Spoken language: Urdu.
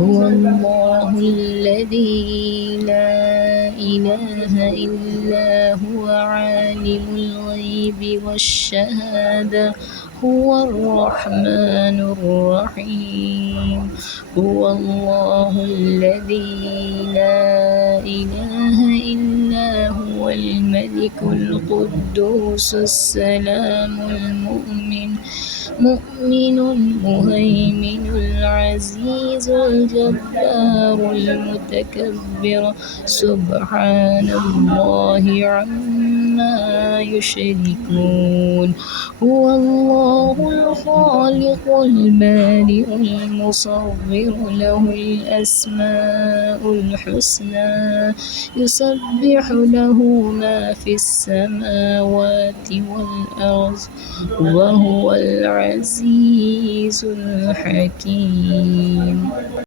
هو الله الذي لا إله إلا هو عالم الغيب والشهادة هو الرحمن الرحيم هو الله الذي لا إله إلا هو الملك القدوس السلام المؤمن المهيمن العزيز الجبار المتكبر سبحان الله عما يشركون هو الله الخالق البارئ المصور له الأسماء الحسنى يسبح له ما في السماوات والأرض وهو العزيز الحكيم.